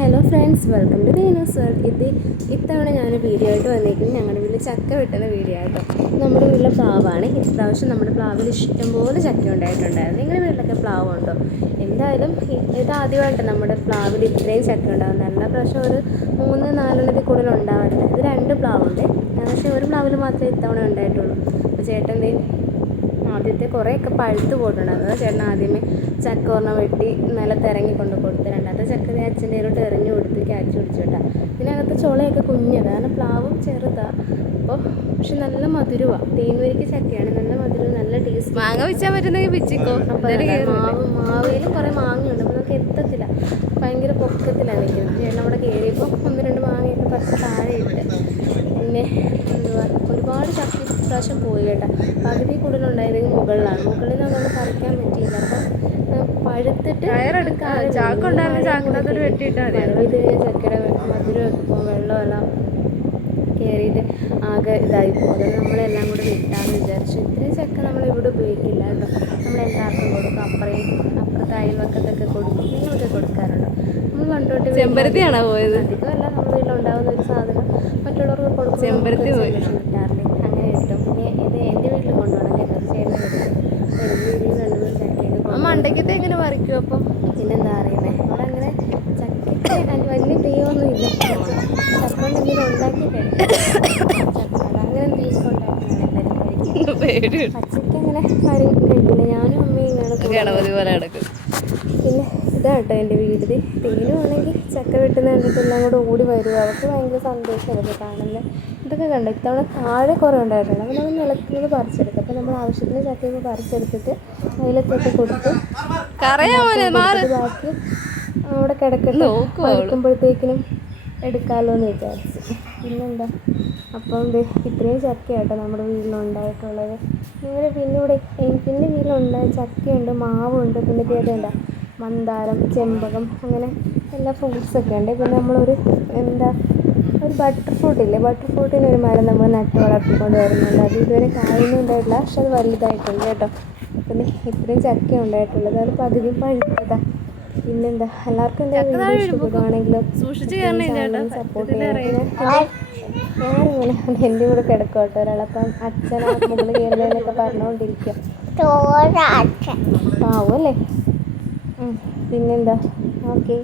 Hello friends, welcome to Reenu's world. ഇത്തവണ ഞാൻ video ആയിട്ട് വന്നിരിക്കുന്നത് ഞങ്ങളുടെ വീട്ടിൽ ചക്ക വെട്ടുന്ന വീഡിയോ ആയിട്ടോ. നമ്മുടെ വീട്ടിലെ പ്ലാവാണ്. ഇപ്രാവശ്യം നമ്മുടെ പ്ലാവിൽ ഇഷ്ടംപോലെ ചക്ക ഉണ്ടായിട്ടുണ്ടായിരുന്നു. നിങ്ങളുടെ വീട്ടിലൊക്കെ പ്ലാവ് ഉണ്ടോ? എന്തായാലും ഇതാദ്യമായിട്ട് നമ്മുടെ പ്ലാവിൽ ഇത്രയും ചക്ക ഉണ്ടാകുന്നത്. എല്ലാ പ്രാവശ്യം ഒരു 3-4 കൂടുതൽ ഉണ്ടാവാറില്ല. ഇത് 2 പ്ലാവുണ്ട്, പക്ഷേ ഒരു പ്ലാവിൽ മാത്രമേ ഇത്തവണ ഉണ്ടായിട്ടുള്ളൂ. അപ്പോൾ ചേട്ടൻ ആദ്യത്തെ കുറേയൊക്കെ പഴുത്ത് പോയിട്ടുണ്ടായിരുന്നു. ചേട്ടൻ ആദ്യമേ ചക്ക ഒരെണ്ണം വെട്ടി നിലത്തിറങ്ങി കൊണ്ട് കൊടുത്ത്, രണ്ടാമത്തെ ചക്ക അച്ഛൻ്റെ കയ്യിലോട്ട് എറിഞ്ഞു കൊടുത്ത് ക്യാച്ച് പിടിച്ചു കേട്ടോ. ഇതിനകത്ത് ചുളയൊക്കെ കുഞ്ഞതാണ്, കാരണം പ്ലാവും ചെറുതാണ്. അപ്പോൾ പക്ഷെ നല്ല മധുരമാണ്. തേൻവരിക്ക് ചക്കയാണ്, നല്ല മധുരവും നല്ല ടേസ്റ്റ്. മാങ്ങ വെച്ചാൽ പറ്റുന്നെങ്കിൽ പിച്ചിക്കോ. മാവയിലും കുറേ മാങ്ങയുണ്ട്, അപ്പോൾ നമുക്ക് എത്തത്തില്ല, ഭയങ്കര പൊക്കത്തിലാണ് നിൽക്കുന്നത്. ചേട്ടൻ അവിടെ കയറിയപ്പോൾ 1-2 മാങ്ങയൊക്കെ കുറച്ച് താഴെ ഇട്ട്. പിന്നെ എന്തുവാ, ഒരുപാട് ചക്ക പ്രാവശ്യം പോയി കേട്ടോ. പകുതി കൂടുതലുണ്ടായത് മുകളിലാണ്. മുകളിൽ നിന്ന് അതുകൊണ്ട് പറിക്കാൻ പറ്റിയില്ല. അപ്പം പഴുത്തിട്ട് ഇത് ചക്കയുടെ മധുരം വെക്കുമ്പോൾ വെള്ളമെല്ലാം കയറിയിട്ട് ആകെ ഇതായി പോകും. അതായത് നമ്മളെല്ലാം കൂടെ വിട്ടാന്ന് വിചാരിച്ചു. ഇത്രയും ചക്ക നമ്മളിവിടെ ഉപയോഗിക്കില്ല കേട്ടോ. നമ്മളെല്ലാവർക്കും കൊടുക്കും, അപ്പുറത്തെ അയൽവക്കത്തൊക്കെ കൊടുക്കും. നിങ്ങളൊക്കെ കൊടുക്കാറുണ്ടോ? നമ്മൾ പണ്ടോട്ട് ചെമ്പരത്തിയാണോ പോയത്? അധികമല്ല, നമ്മുടെ വീട്ടിലുണ്ടാകുന്ന ഒരു സാധനം മറ്റുള്ളവർക്ക് കൊടുക്കും. ചെമ്പരത്തി പോയി കിട്ടാറില്ല, അങ്ങനെ കിട്ടും. പിന്നെ ഇത് എൻ്റെ വീട്ടിൽ കൊണ്ടുപോകണം കേട്ടോ. ചേട്ടൻ്റെ വീട്ടിൽ 2 വീട്ടിൽ ചക്കയൊക്കെ മണ്ടയ്ക്കത്തെ എങ്ങനെ പറിക്കും? അപ്പം പിന്നെന്താ അറിയുന്നത്, നമ്മളങ്ങനെ ചക്കയ്ക്ക് വലിയ പ്രിയമൊന്നുമില്ല. ചക്ക കൊണ്ട് എന്തെങ്കിലും ഉണ്ടാക്കി കഴിക്കും. അങ്ങനെ എന്തെങ്കിലും ഉണ്ടാക്കിയാണ് എല്ലാവരും കഴിക്കും. പച്ചയ്ക്ക് അങ്ങനെ ആരും കഴിക്കില്ല. ഞാനും അമ്മയും ഗണപതി പോലെ കിടക്കും. പിന്നെ ഇതാട്ടോ എൻ്റെ വീട്. തേനും ആണെങ്കിൽ ചക്ക വെട്ടുന്ന കണ്ടിട്ട് എല്ലാം കൂടെ ഓടി വരിക. അവർക്ക് ഭയങ്കര സന്തോഷമൊക്കെ കാണുന്നത്. ഇതൊക്കെ കണ്ടു. ഇത്തവണ താഴെ കുറേ ഉണ്ടായിട്ടുണ്ട്. അപ്പോൾ നമ്മൾ നിലത്തുനിന്ന് പറിച്ചെടുക്കും. അപ്പോൾ നമ്മൾ ആവശ്യത്തിന് ചക്കയൊക്കെ പറിച്ചെടുത്തിട്ട് അതിലൊക്കെ കൊടുത്ത് ബാക്കി അവിടെ കിടക്കട്ടെ, വയ്ക്കുമ്പോഴത്തേക്കിനും എടുക്കാമല്ലോ എന്ന് വിചാരിച്ചു. പിന്നെന്താ, അപ്പം ഇത്രയും ചക്കയാട്ടോ നമ്മുടെ വീട്ടിലുണ്ടായിട്ടുള്ളത്. നിങ്ങളുടെ പിന്നെ വീട്ടിലുണ്ടായ ചക്കയുണ്ട്, മാവുണ്ട്, പിന്നെ തേതയുണ്ട്, മന്ദാരം, ചെമ്പകം, അങ്ങനെ എല്ലാ ഫ്രൂട്ട്സൊക്കെ ഉണ്ട്. പിന്നെ നമ്മളൊരു ഒരു ബട്ടർ ഫ്രൂട്ടില്ലേ, ബട്ടർ ഫ്രൂട്ടിനൊരു മരം നമ്മൾ നട്ട് വളർത്തിക്കൊണ്ട് വരുന്നുണ്ട്. അത് ഇതുവരെ കായൊന്നും ഉണ്ടായിട്ടില്ല, പക്ഷെ അത് വലുതായിട്ടുണ്ട് കേട്ടോ. പിന്നെ ഇത്രയും ചക്ക ഉണ്ടായിട്ടുള്ളത്, അത് പകുതി പഴുത്തതാണ്. പിന്നെന്താ, എല്ലാവർക്കും എന്താ വീഡിയോ ഇഷ്ടപ്പെടുവാണെങ്കിലും സപ്പോർട്ട് ചെയ്യാം. ഞാനിങ്ങനെ എൻ്റെ കൂടെ കിടക്കും കേട്ടോ ഒരാളപ്പം. അച്ഛൻ ആ മുകളിൽ കയറുന്നതിനൊക്കെ പറഞ്ഞുകൊണ്ടിരിക്കുക. പാവം അല്ലേ? പിന്നെന്താ, ഓക്കെ.